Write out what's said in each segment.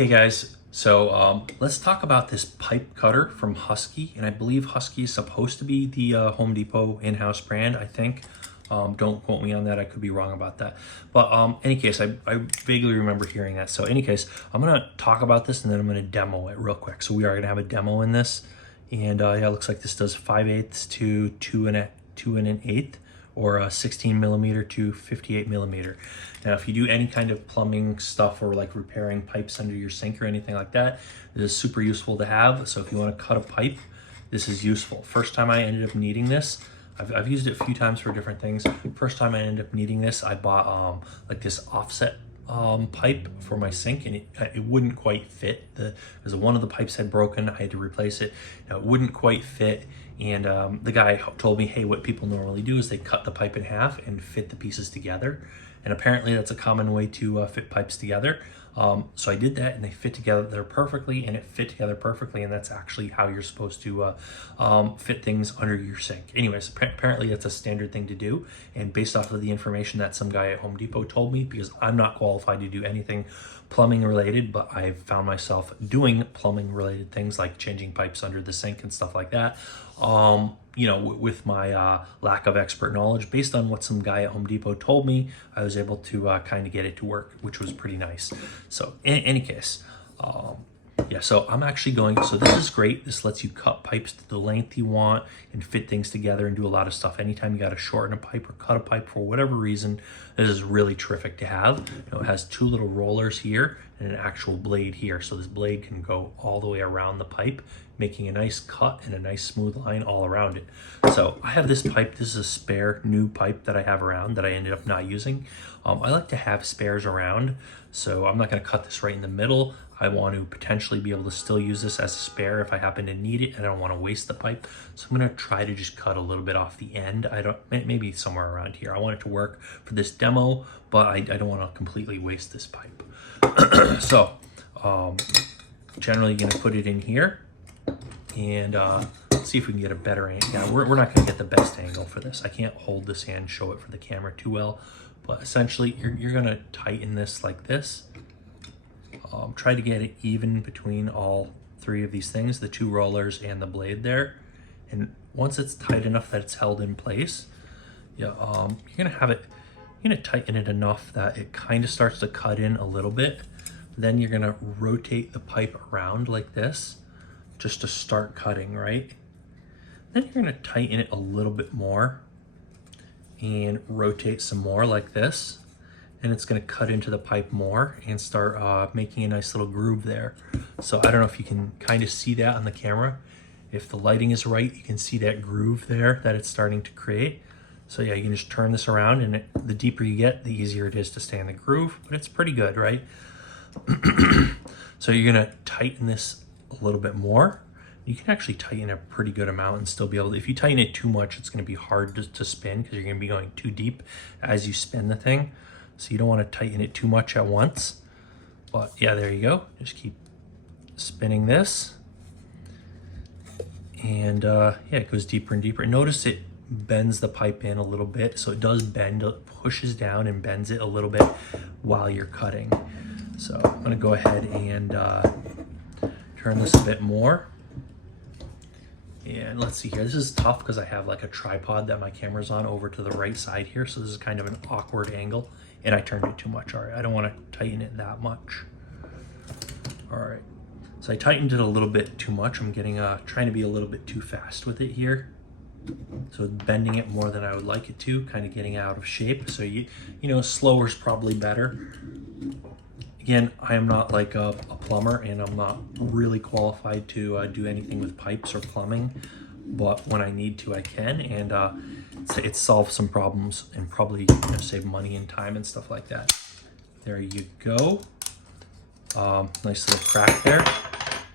Hey guys, so let's talk about this pipe cutter from Huskey, and I believe Huskey is supposed to be the Home Depot in-house brand, I think. Don't quote me on that, I could be wrong about that. But any case, I vaguely remember hearing that. So any case, I'm gonna talk about this and then I'm gonna demo it real quick. So we are gonna have a demo in this, and yeah, it looks like this does 5/8 to 2 1/8, or 16 millimeter to 58 millimeter. Now, if you do any kind of plumbing stuff or like repairing pipes under your sink or anything like that, this is super useful to have. So if you want to cut a pipe, this is useful. First time I ended up needing this, I've used it a few times for different things. First time I ended up needing this, I bought like this offset pipe for my sink, and it wouldn't quite fit. Because one of the pipes had broken, I had to replace it. Now, it wouldn't quite fit, and the guy told me, hey, what people normally do is they cut the pipe in half and fit the pieces together. And apparently that's a common way to fit pipes together. So I did that, and they fit together perfectly, and it fit together perfectly, and that's actually how you're supposed to fit things under your sink. Anyways, apparently that's a standard thing to do, and based off of the information that some guy at Home Depot told me, because I'm not qualified to do anything plumbing related, but I've found myself doing plumbing related things like changing pipes under the sink and stuff like that. You know, with my lack of expert knowledge, based on what some guy at Home Depot told me, I was able to kind of get it to work, which was pretty nice. So in any case, yeah, so I'm actually going, so this is great. This lets you cut pipes to the length you want and fit things together and do a lot of stuff. Anytime you got to shorten a pipe or cut a pipe for whatever reason, this is really terrific to have. You know, it has two little rollers here and an actual blade here. So this blade can go all the way around the pipe, making a nice cut and a nice smooth line all around it. So I have this pipe. This is a spare new pipe that I have around that I ended up not using. I like to have spares around, so I'm not going to cut this right in the middle. I want to potentially be able to still use this as a spare if I happen to need it, and I don't want to waste the pipe. So I'm going to try to just cut a little bit off the end. Maybe somewhere around here. I want it to work for this demo, but I don't want to completely waste this pipe. So generally, you're going to put it in here, and see if we can get a better angle. Yeah, we're not going to get the best angle for this. I can't hold this and show it for the camera too well, but essentially you're going to tighten this like this. Try to get it even between all three of these things, the two rollers and the blade there. And once it's tight enough that it's held in place, yeah, you're gonna tighten it enough that it kind of starts to cut in a little bit. Then you're gonna rotate the pipe around like this just to start cutting, right? Then you're gonna tighten it a little bit more and rotate some more like this. And it's going to cut into the pipe more and start making a nice little groove there. So I don't know if you can kind of see that on the camera. If the lighting is right, you can see that groove there that it's starting to create. So yeah, you can just turn this around, and the deeper you get, the easier it is to stay in the groove, but it's pretty good, right? So you're going to tighten this a little bit more. You can actually tighten a pretty good amount and still be able to, if you tighten it too much, it's going to be hard to spin because you're going to be going too deep as you spin the thing. So you don't want to tighten it too much at once. But yeah, there you go. Just keep spinning this. And yeah, it goes deeper and deeper. Notice it bends the pipe in a little bit. So it does bend, it pushes down and bends it a little bit while you're cutting. So I'm going to go ahead and turn this a bit more. And let's see here. This is tough because I have like a tripod that my camera's on over to the right side here. So this is kind of an awkward angle. And I turned it too much. All right, I don't want to tighten it that much. All right, so I tightened it a little bit too much. I'm getting trying to be a little bit too fast with it here. So bending it more than I would like it to, kind of getting out of shape. So you know, slower is probably better. Again, I am not like a plumber, and I'm not really qualified to do anything with pipes or plumbing, but when I need to, I can, and it solves some problems and probably save money and time and stuff like that. There you go. Nice little crack there.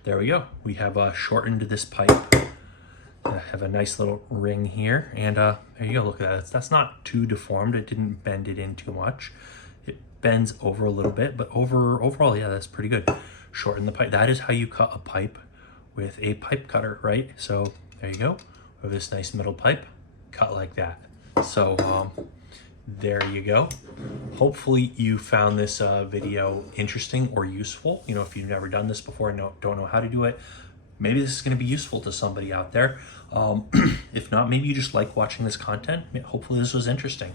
There we go. We have shortened this pipe. I have a nice little ring here, and there you go. Look at that. That's not too deformed. It didn't bend it in too much. It bends over a little bit, but overall, yeah, that's pretty good. Shorten the pipe. That is how you cut a pipe with a pipe cutter, right? So there you go. We have this nice middle pipe cut like that. So there you go. Hopefully you found this video interesting or useful. You know, if you've never done this before and don't know how to do it, maybe this is going to be useful to somebody out there. If not, maybe you just like watching this content. Hopefully this was interesting.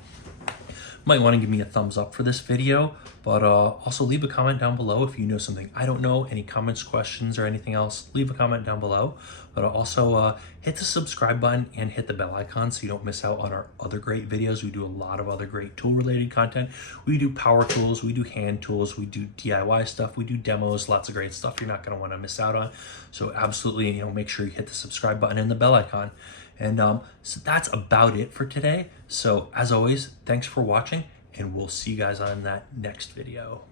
Might want to give me a thumbs up for this video, but also leave a comment down below if you know something I don't know, any comments, questions, or anything else. Leave a comment down below, but also hit the subscribe button and hit the bell icon so you don't miss out on our other great videos. We do a lot of other great tool related content. We do power tools, we do hand tools, we do DIY stuff, we do demos, lots of great stuff you're not going to want to miss out on. So absolutely, you know, make sure you hit the subscribe button and the bell icon. And so that's about it for today. So as always, thanks for watching, and we'll see you guys on that next video.